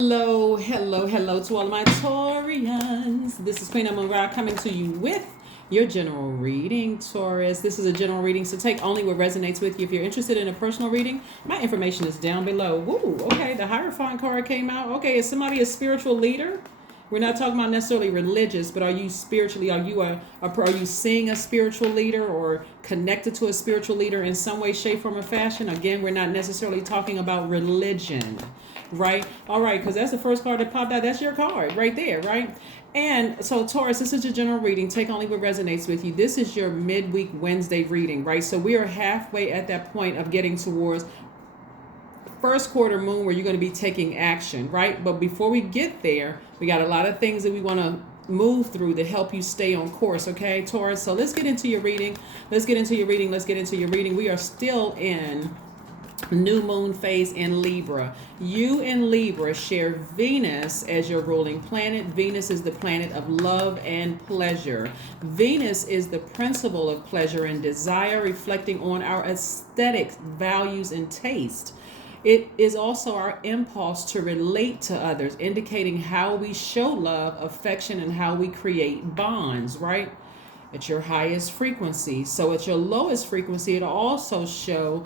Hello to all of my Taurians. This is Queen Amun Ra coming to you with your general reading, Taurus. This is a general reading, so take only what resonates with you. If you're interested in a personal reading, my information is down below. Woo, okay, the Hierophant card came out. Okay, is somebody a spiritual leader? We're not talking about necessarily religious, but are you spiritually, are you seeing a spiritual leader or connected to a spiritual leader in some way, shape, form, or fashion? Again, we're not necessarily talking about religion, right? All right, because that's the first card that popped out. That's your card right there, right? And so, Taurus, this is your general reading. Take only what resonates with you. This is your midweek Wednesday reading, right? So we are halfway at that point of getting towards first quarter moon where you're going to be taking action, right? But before we get there, we got a lot of things that we want to move through to help you stay on course, okay, Taurus? So let's get into your reading. Let's get into your reading. We are still in new moon phase in Libra. You and Libra share Venus as your ruling planet. Venus is the planet of love and pleasure. Venus is the principle of pleasure and desire, reflecting on our aesthetics, values, and taste. It is also our impulse to relate to others, indicating how we show love, affection, and how we create bonds, right? At your highest frequency. So at your lowest frequency, it'll also show,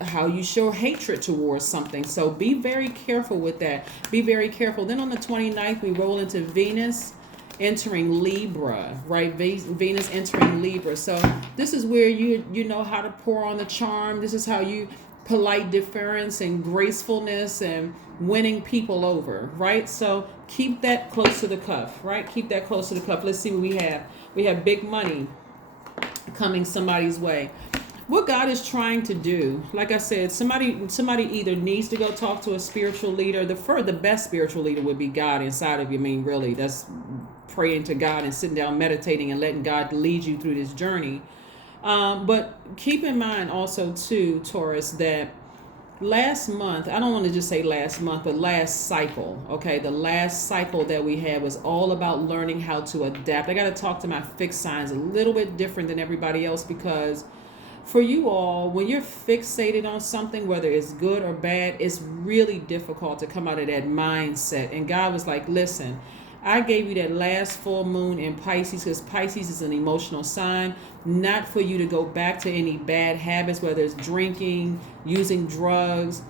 how you show hatred towards something. So be very careful with that. Be very careful. Then on the 29th, we roll into Venus entering Libra, right? Venus entering Libra. So this is where you know how to pour on the charm. This is how you polite deference and gracefulness and winning people over, right? So keep that close to the cuff, right? Keep that close to the cuff. Let's see what we have. We have big money coming somebody's way. What God is trying to do, like I said, somebody either needs to go talk to a spiritual leader. The best spiritual leader would be God inside of you. I mean, really, that's praying to God and sitting down meditating and letting God lead you through this journey. But keep in mind also too, Taurus, that last month, I don't want to just say last month, but last cycle, okay? The last cycle that we had was all about learning how to adapt. I got to talk to my fixed signs a little bit different than everybody else, because for you all, when you're fixated on something, whether it's good or bad, it's really difficult to come out of that mindset. And God was like, listen, I gave you that last full moon in Pisces because Pisces is an emotional sign, not for you to go back to any bad habits, whether it's drinking, using drugs,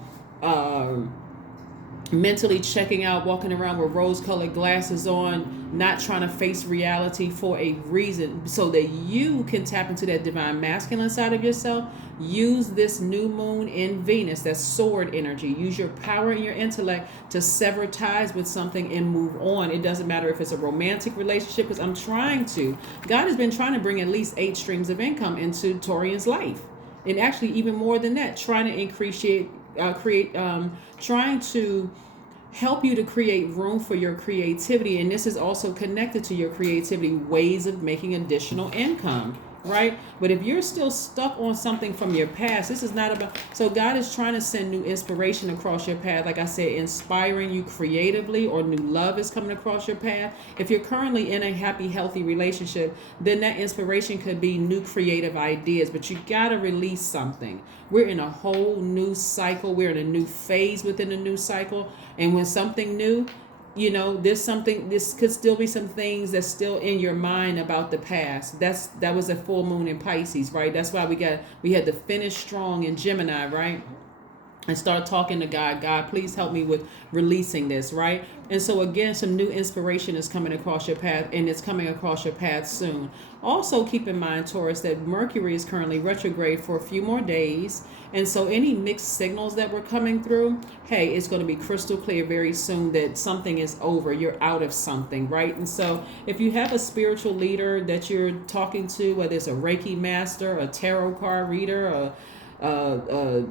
mentally checking out, walking around with rose-colored glasses on, not trying to face reality for a reason, so that you can tap into that divine masculine side of yourself. Use this new moon in Venus, that sword energy. Use your power and your intellect to sever ties with something and move on. It doesn't matter if it's a romantic relationship, because God has been trying to bring at least 8 streams of income into Taurian's life. And actually even more than that, trying to help you to create room for your creativity. And this is also connected to your creativity, ways of making additional income, right? But if you're still stuck on something from your past, this is not about, so God is trying to send new inspiration across your path. Like I said, inspiring you creatively, or new love is coming across your path. If you're currently in a happy, healthy relationship, then that inspiration could be new creative ideas, but you got to release something. We're in a whole new cycle. We're in a new phase within a new cycle. And when something new, this could still be some things that's still in your mind about the past. That was a full moon in Pisces, right? That's why we had to finish strong in Gemini, right? And start talking to God. God, please help me with releasing this, right? And so again, some new inspiration is coming across your path, and it's coming across your path soon. Also keep in mind, Taurus, that Mercury is currently retrograde for a few more days. And so any mixed signals that were coming through, hey, it's going to be crystal clear very soon that something is over. You're out of something, right? And so if you have a spiritual leader that you're talking to, whether it's a Reiki master, a tarot card reader, a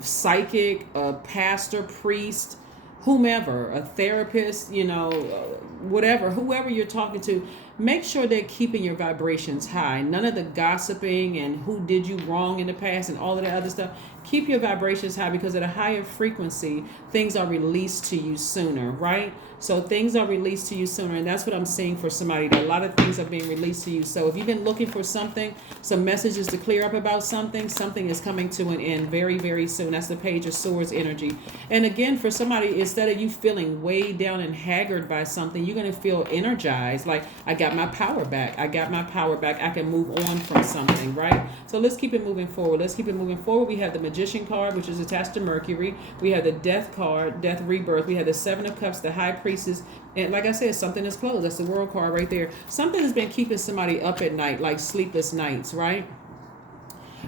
psychic, a pastor, priest, whomever, a therapist, whoever you're talking to, make sure they're keeping your vibrations high. None of the gossiping and who did you wrong in the past and all of that other stuff. Keep your vibrations high, because at a higher frequency, things are released to you sooner, right? So things are released to you sooner, and that's what I'm seeing for somebody. That a lot of things are being released to you. So if you've been looking for something, some messages to clear up about something, something is coming to an end very, very soon. That's the Page of Swords energy. And again, for somebody, instead of you feeling way down and haggard by something, you're going to feel energized. Like, I got my power back. I got my power back. I can move on from something, right? So let's keep it moving forward. Let's keep it moving forward. We have the Magician card, which is attached to Mercury. We have the Death card, Death Rebirth. We have the Seven of Cups, the High Priestess. And like I said, something is closed. That's the World card right there. Something has been keeping somebody up at night, like sleepless nights, right?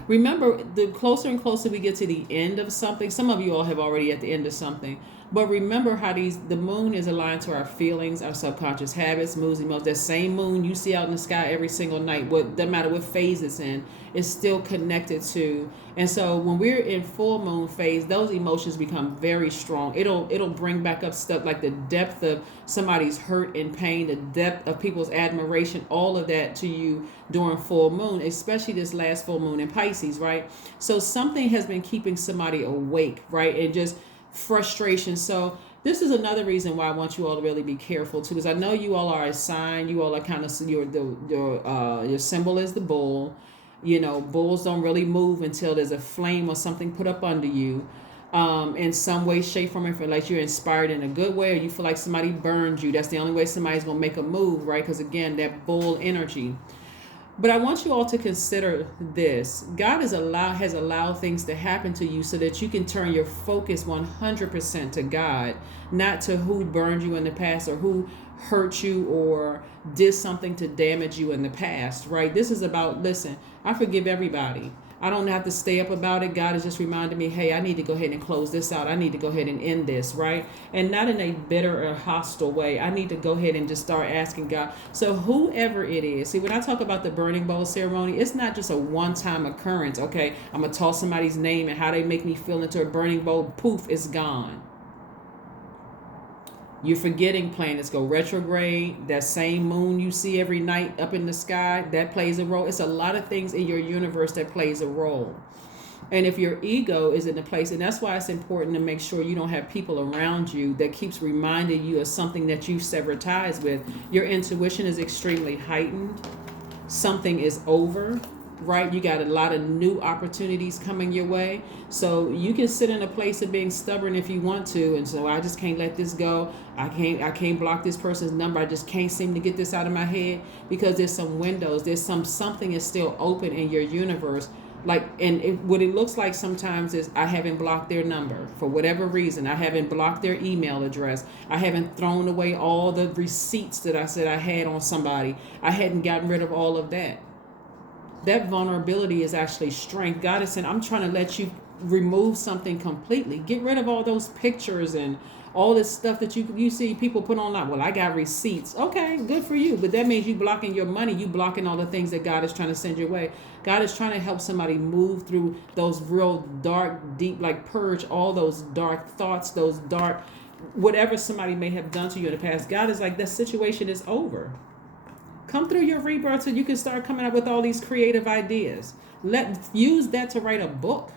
Remember, the closer and closer we get to the end of something, some of you all have already at the end of something, but remember how the moon is aligned to our feelings, our subconscious habits, moods, emotions. That same moon you see out in the sky every single night, doesn't matter what phase it's in, it's still connected to. And so when we're in full moon phase, those emotions become very strong. It'll bring back up stuff like the depth of somebody's hurt and pain, the depth of people's admiration, all of that to you during full moon, especially this last full moon in Pisces, right? So something has been keeping somebody awake, right? And just frustration. So this is another reason why I want you all to really be careful too, because I know you all are a sign. You all are kind of your symbol is the bull. You know, bulls don't really move until there's a flame or something put up under you, in some way, shape, form, or feel like you're inspired in a good way, or you feel like somebody burned you. That's the only way somebody's gonna make a move, right? Because again, that bull energy. But I want you all to consider this. God has allowed things to happen to you so that you can turn your focus 100% to God, not to who burned you in the past or who hurt you or did something to damage you in the past, right? This is about, listen, I forgive everybody. I don't have to stay up about it. God has just reminded me, hey, I need to go ahead and close this out. I need to go ahead and end this, right? And not in a bitter or hostile way. I need to go ahead and just start asking God. So whoever it is, see, when I talk about the burning bowl ceremony, it's not just a one-time occurrence. Okay, I'm going to toss somebody's name and how they make me feel into a burning bowl. Poof, it's gone. You're forgetting planets go retrograde. That same moon you see every night up in the sky, that plays a role. It's a lot of things in your universe that plays a role. And if your ego is in the place, and that's why it's important to make sure you don't have people around you that keeps reminding you of something that you've severed ties with. Your intuition is extremely heightened. Something is over. Right? You got a lot of new opportunities coming your way. So you can sit in a place of being stubborn if you want to. And so I just can't let this go. I can't block this person's number. I just can't seem to get this out of my head, because there's some windows. There's something is still open in your universe. Like, and what it looks like sometimes is I haven't blocked their number for whatever reason. I haven't blocked their email address. I haven't thrown away all the receipts that I said I had on somebody. I hadn't gotten rid of all of that. That vulnerability is actually strength. God is saying, I'm trying to let you remove something completely. Get rid of all those pictures and all this stuff that you see people put online. Well, I got receipts. Okay, good for you. But that means you blocking your money. You blocking all the things that God is trying to send your way. God is trying to help somebody move through those real dark, deep, like purge all those dark thoughts, those dark, whatever somebody may have done to you in the past. God is like, that situation is over. Come through your rebirth so you can start coming up with all these creative ideas. Use that to write a book.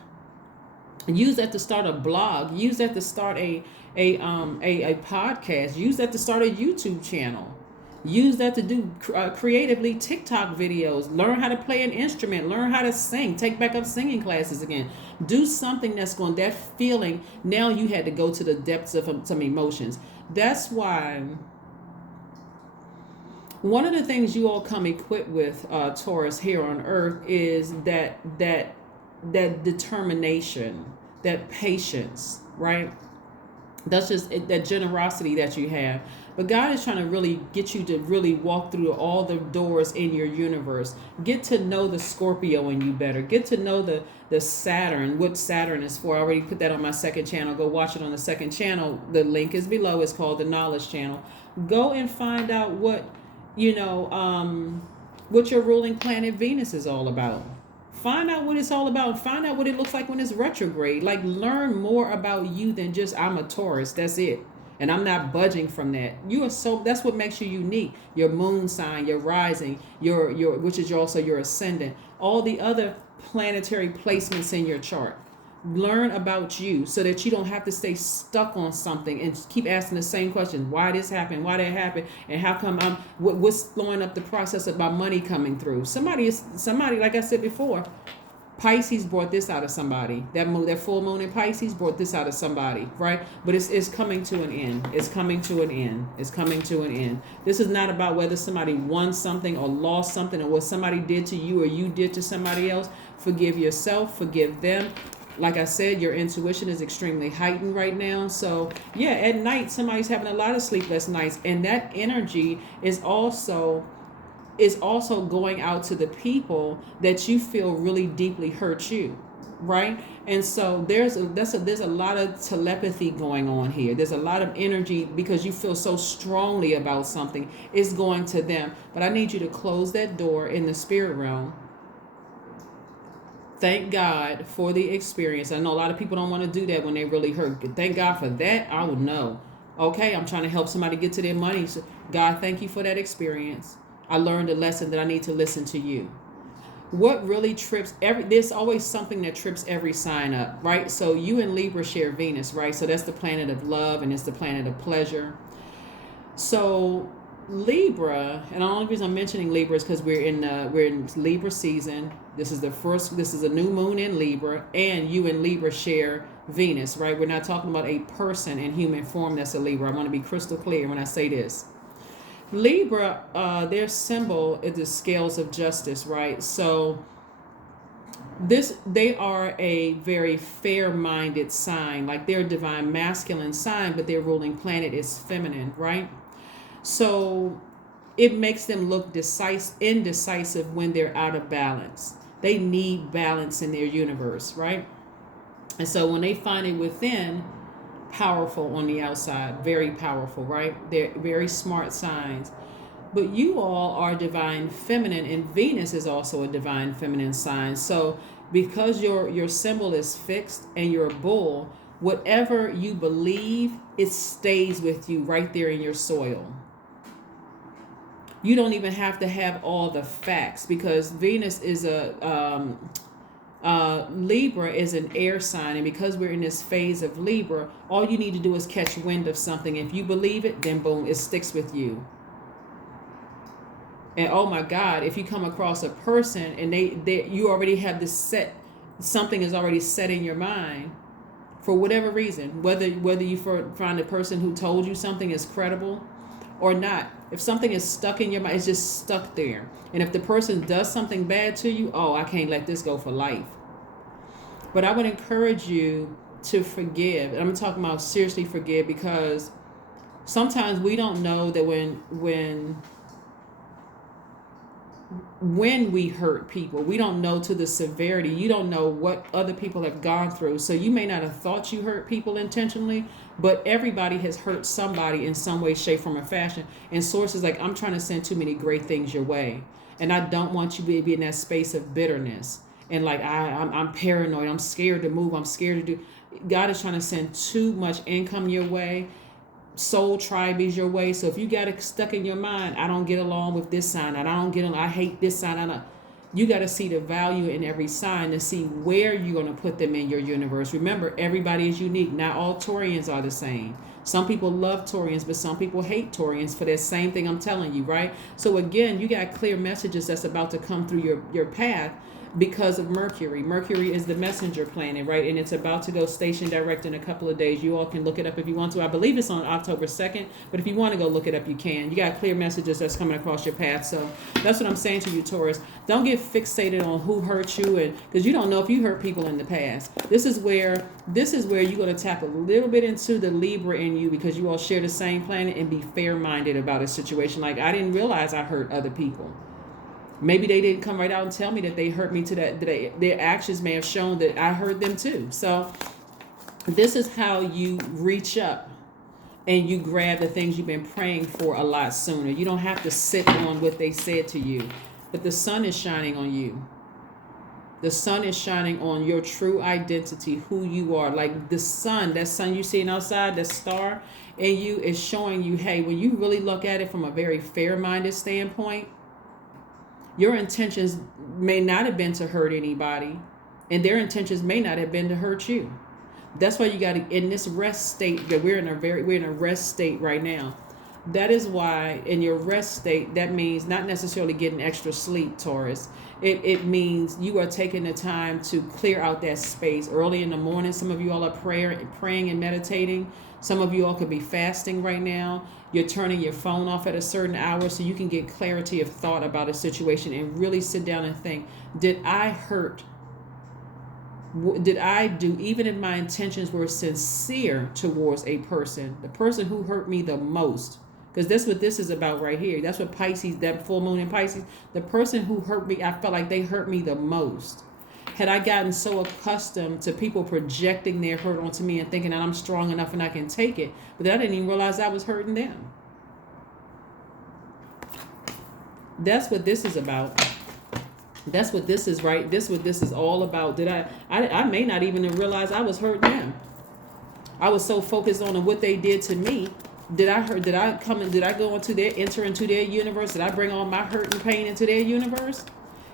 Use that to start a blog. Use that to start a podcast. Use that to start a YouTube channel. Use that to do creatively TikTok videos. Learn how to play an instrument. Learn how to sing. Take back up singing classes again. Do something that's going, that feeling, now you had to go to the depths of some emotions. That's why one of the things you all come equipped with, Taurus, here on Earth is that determination, that patience, right? That's just that generosity that you have. But God is trying to really get you to really walk through all the doors in your universe. Get to know the Scorpio in you better. Get to know the Saturn, what Saturn is for. I already put that on my second channel. Go watch it on the second channel. The link is below. It's called the Knowledge Channel. Go and find out what your ruling planet Venus is all about. Find out what it's all about. Find out what it looks like when it's retrograde. Like, learn more about you than just I'm a Taurus. That's it. And I'm not budging from that. That's what makes you unique. Your moon sign, your rising, which is also your ascendant. All the other planetary placements in your chart. Learn about you so that you don't have to stay stuck on something and keep asking the same question. Why this happened? Why that happened? And how come what's slowing up the process of my money coming through? Somebody, like I said before, Pisces brought this out of somebody. That full moon in Pisces brought this out of somebody, right? But it's coming to an end. It's coming to an end. It's coming to an end. This is not about whether somebody won something or lost something or what somebody did to you or you did to somebody else. Forgive yourself. Forgive them. Like I said, your intuition is extremely heightened right now. So yeah, at night, somebody's having a lot of sleepless nights. And that energy is also going out to the people that you feel really deeply hurt you, right? And so there's a lot of telepathy going on here. There's a lot of energy because you feel so strongly about something. It's going to them. But I need you to close that door in the spirit realm. Thank God for the experience. I know a lot of people don't want to do that when they really hurt. Thank God for that. I would know. Okay, I'm trying to help somebody get to their money. So God, thank you for that experience. I learned a lesson that I need to listen to you. What really trips there's always something that trips every sign up, right? So you and Libra share Venus, right? So that's the planet of love and it's the planet of pleasure. So Libra, and the only reason I'm mentioning Libra is because we're in Libra season. This is a new moon in Libra, and you and Libra share Venus, right? We're not talking about a person in human form that's a Libra. I want to be crystal clear when I say this. Libra, their symbol is the scales of justice, right? So they are a very fair-minded sign, like they're a divine masculine sign, but their ruling planet is feminine, right? So it makes them look indecisive when they're out of balance. They need balance in their universe, right? And so when they find it within, powerful on the outside, very powerful, right? They're very smart signs. But you all are divine feminine, and Venus is also a divine feminine sign. So because your symbol is fixed and you're a bull, whatever you believe, it stays with you right there in your soil. You don't even have to have all the facts because Venus is Libra is an air sign, and because we're in this phase of Libra, all you need to do is catch wind of something. If you believe it, then boom, it sticks with you. And oh my God, if you come across a person and you already have this set, something is already set in your mind for whatever reason, whether you find a person who told you something is credible or not. If something is stuck in your mind, it's just stuck there. And if the person does something bad to you, oh, I can't let this go for life. But I would encourage you to forgive. And I'm talking about seriously forgive, because sometimes we don't know that when we hurt people, we don't know to the severity. You don't know what other people have gone through. So you may not have thought you hurt people intentionally, but everybody has hurt somebody in some way, shape, form, or fashion. And sources like, I'm trying to send too many great things your way. And I don't want you to be in that space of bitterness. And like, I'm paranoid. I'm scared to move. I'm scared to do. God is trying to send too much income your way. Soul tribe is your way. So if you got it stuck in your mind, I don't get along with this sign, and I hate this sign. You got to see the value in every sign to see where you're going to put them in your universe. Remember, everybody is unique. Not all Taurians are the same. Some people love Taurians, but some people hate Taurians for that same thing I'm telling you, right? So again, you got clear messages that's about to come through your path because of Mercury. Mercury is the messenger planet, right? And it's about to go station direct in a couple of days. You all can look it up if you want to. I believe it's on October 2nd, but if you want to go look it up, you can. You got clear messages that's coming across your path. So that's what I'm saying to you, Taurus. Don't get fixated on who hurt you, and because you don't know if you hurt people in the past. This is where you're going to tap a little bit into the Libra in you, because you all share the same planet, and be fair-minded about a situation. Like, I didn't realize I hurt other people. Maybe they didn't come right out and tell me that they hurt me to that. Their actions may have shown that I hurt them too. So this is how you reach up and you grab the things you've been praying for a lot sooner. You don't have to sit on what they said to you. But the sun is shining on you. The sun is shining on your true identity, who you are. Like the sun, that sun you're seeing outside, that star in you is showing you, hey, when you really look at it from a very fair-minded standpoint, your intentions may not have been to hurt anybody. And their intentions may not have been to hurt you. That's why you got to, in this rest state, that we're in a rest state right now. That is why in your rest state, that means not necessarily getting extra sleep, Taurus. It means you are taking the time to clear out that space early in the morning. Some of you all are praying and meditating. Some of you all could be fasting right now. You're turning your phone off at a certain hour so you can get clarity of thought about a situation and really sit down and think, did I hurt? Did I do, even if my intentions were sincere towards a person, the person who hurt me the most? Because that's what this is about right here. That's what Pisces, that full moon in Pisces, the person who hurt me, I felt like they hurt me the most. Had I gotten so accustomed to people projecting their hurt onto me and thinking that I'm strong enough and I can take it, but I didn't even realize I was hurting them. That's what this is about. That's what this is, right? This what this is all about. I may not even realize I was hurting them. I was so focused on what they did to me. Did I enter into their universe? Did I bring all my hurt and pain into their universe?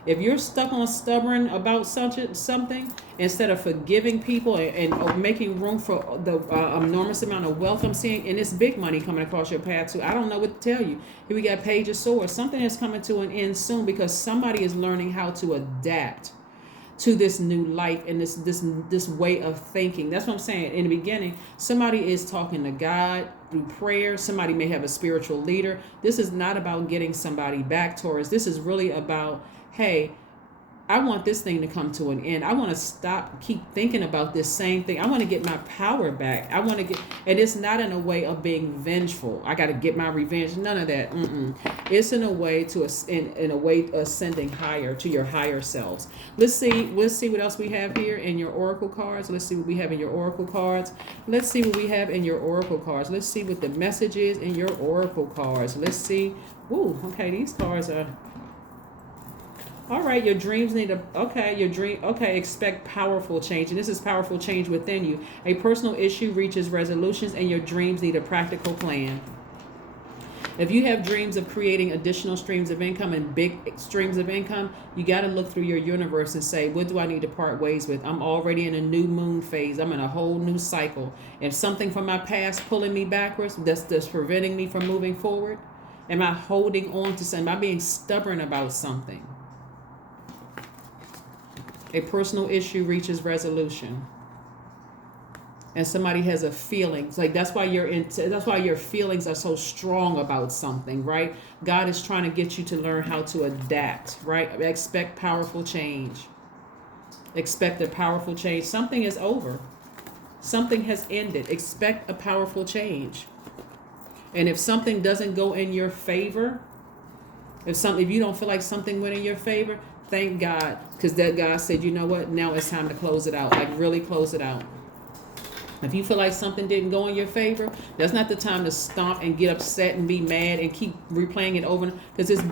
If you're stuck on stubborn about something, instead of forgiving people and making room for the enormous amount of wealth I'm seeing, and it's big money coming across your path too. I don't know what to tell you. Here we got Page of Swords. Something is coming to an end soon because somebody is learning how to adapt to this new life and this way of thinking. That's what I'm saying. In the beginning, somebody is talking to God through prayer. Somebody may have a spiritual leader. This is not about getting somebody back, Taurus. This is really about, hey, I want this thing to come to an end. I want to keep thinking about this same thing. I want to get my power back. And it's not in a way of being vengeful. I got to get my revenge. None of that. It's in a way ascending higher to your higher selves. Let's see what else we have here in your oracle cards. Let's see what we have in your oracle cards. Let's see what we have in your oracle cards. Let's see what the message is in your oracle cards. Let's see. Ooh, okay, these cards are... All right, your dreams expect powerful change. And this is powerful change within you. A personal issue reaches resolutions and your dreams need a practical plan. If you have dreams of creating additional streams of income and big streams of income, you got to look through your universe and say, what do I need to part ways with? I'm already in a new moon phase. I'm in a whole new cycle. If something from my past pulling me backwards, that's preventing me from moving forward, am I holding on to something? Am I being stubborn about something? A personal issue reaches resolution. And somebody has a feeling. It's like that's why your feelings are so strong about something, right? God is trying to get you to learn how to adapt, right? Expect powerful change. Expect a powerful change. Something is over. Something has ended. Expect a powerful change. And if something doesn't go in your favor, if you don't feel like something went in your favor, thank God, because that God said, you know what? Now it's time to close it out. Like really close it out. If you feel like something didn't go in your favor, that's not the time to stomp and get upset and be mad and keep replaying it over, because it's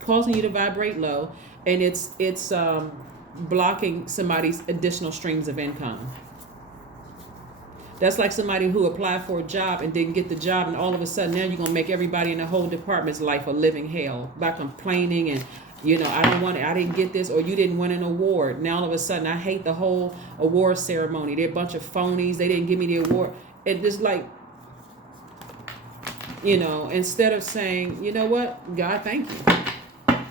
causing you to vibrate low, and it's blocking somebody's additional streams of income. That's like somebody who applied for a job and didn't get the job, and all of a sudden now you're going to make everybody in the whole department's life a living hell by complaining and, I didn't get this, or you didn't win an award. Now all of a sudden I hate the whole award ceremony. They're a bunch of phonies. They didn't give me the award. And just like, instead of saying, you know what, God, thank you.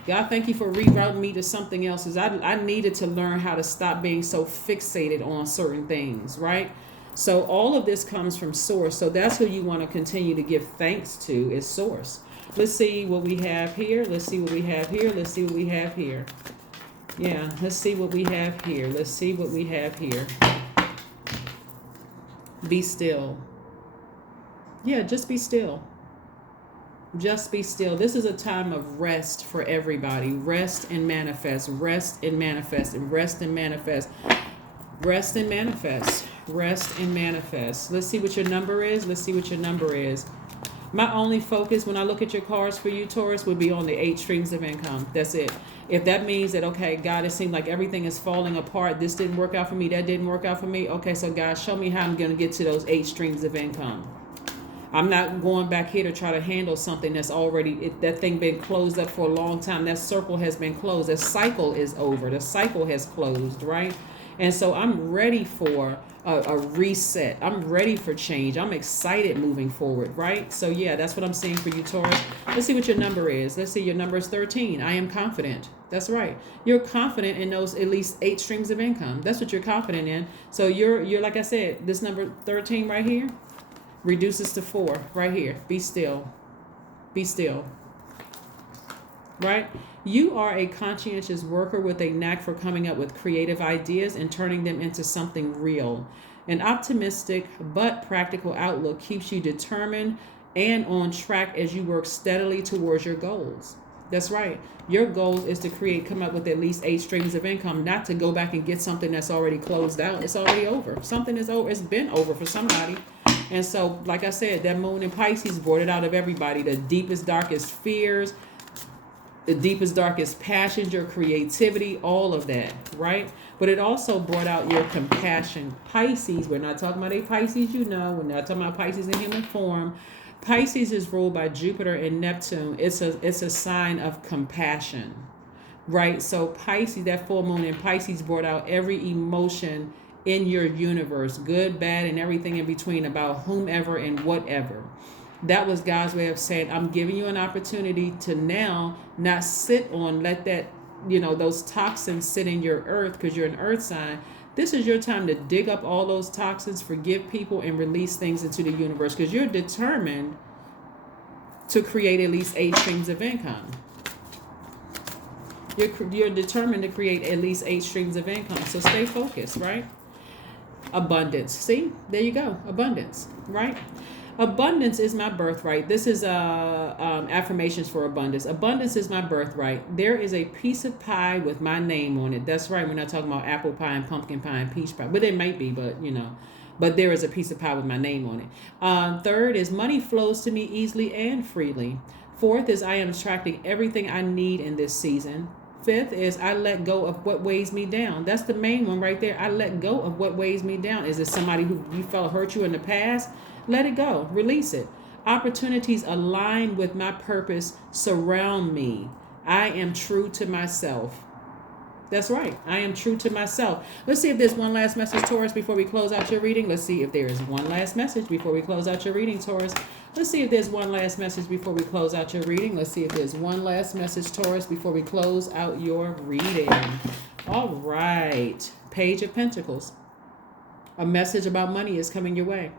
God, thank you for rerouting me to something else. Because I needed to learn how to stop being so fixated on certain things, right? So all of this comes from Source. So that's who you want to continue to give thanks to, is Source. Let's see what we have here. Let's see what we have here. Let's see what we have here. Yeah, let's see what we have here. Let's see what we have here. Be still. Yeah, just be still. Just be still. This is a time of rest for everybody. Rest and manifest. Rest and manifest. And rest and manifest. Rest and manifest. Rest and manifest. Let's see what your number is. Let's see what your number is. My only focus when I look at your cards for you, Taurus, would be on the 8 streams of income. That's it. If that means that, okay, God, it seems like everything is falling apart. This didn't work out for me. That didn't work out for me. Okay, so God, show me how I'm going to get to those 8 streams of income. I'm not going back here to try to handle something that's already, that thing been closed up for a long time. That circle has been closed. That cycle is over. The cycle has closed, right? And so I'm ready for a reset. I'm ready for change. I'm excited moving forward, right? So yeah, that's what I'm seeing for you, Taurus. Let's see what your number is. Let's see, your number is 13. I am confident. That's right. You're confident in those at least 8 streams of income. That's what you're confident in. So you're like I said, this number 13 right here reduces to 4 right here. Be still. Be still. Right? You are a conscientious worker with a knack for coming up with creative ideas and turning them into something real. An optimistic but practical outlook keeps you determined and on track as you work steadily towards your goals. That's right. Your goal is to come up with at least 8 streams of income, not to go back and get something that's already closed out. It's already over. Something is over. It's been over for somebody. And so, like I said, that moon in Pisces brought it out of everybody. The deepest, darkest fears, the deepest, darkest passions, your creativity, all of that, right? But it also brought out your compassion. Pisces, we're not talking about a Pisces, we're not talking about Pisces in human form. Pisces is ruled by Jupiter and Neptune. It's a sign of compassion, right? So Pisces, that full moon in Pisces brought out every emotion in your universe, good, bad, and everything in between about whomever and whatever. That was God's way of saying, I'm giving you an opportunity to now not let that, those toxins sit in your earth, because you're an earth sign. This is your time to dig up all those toxins, forgive people, and release things into the universe, because you're determined to create at least 8 streams of income. You're determined to create at least 8 streams of income. So stay focused, right? Abundance. See, there you go. Abundance, right? Abundance is my birthright. This is affirmations for abundance. Abundance is my birthright. There is a piece of pie with my name on it. That's right. We're not talking about apple pie and pumpkin pie and peach pie. But it might be, but there is a piece of pie with my name on it. Third is money flows to me easily and freely. Fourth is I am attracting everything I need in this season. Fifth is I let go of what weighs me down. That's the main one right there. I let go of what weighs me down. Is it somebody who you felt hurt you in the past? Let it go. Release it. Opportunities aligned with my purpose surround me. I am true to myself. That's right. I am true to myself. Let's see if there's one last message, Taurus, before we close out your reading. Let's see if there is one last message before we close out your reading, Taurus. Let's see if there's one last message before we close out your reading. Let's see if there's one last message, Taurus, before we close out your reading. All right. Page of Pentacles. A message about money is coming your way.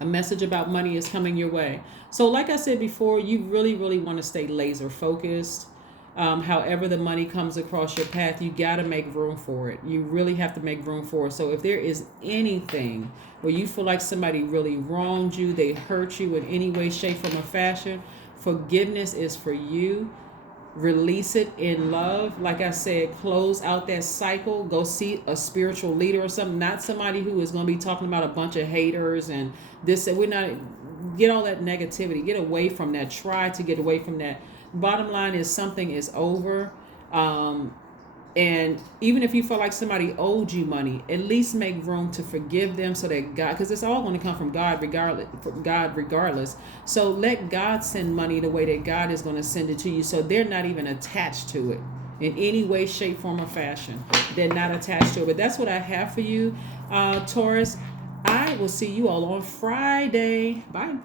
A message about money is coming your way. So like I said before, you really, really want to stay laser focused. However the money comes across your path, you got to make room for it. You really have to make room for it. So if there is anything where you feel like somebody really wronged you, they hurt you in any way, shape, form, or fashion, forgiveness is for you. Release it in love. Like I said, close out that cycle. Go see a spiritual leader or something. Not somebody who is going to be talking about a bunch of haters and this. We're not, get all that negativity. Get away from that. Try to get away from that. Bottom line is something is over. And even if you feel like somebody owed you money, at least make room to forgive them so that God, because it's all going to come from God regardless. So let God send money the way that God is going to send it to you. So they're not even attached to it in any way, shape, form, or fashion. They're not attached to it. But that's what I have for you, Taurus. I will see you all on Friday. Bye.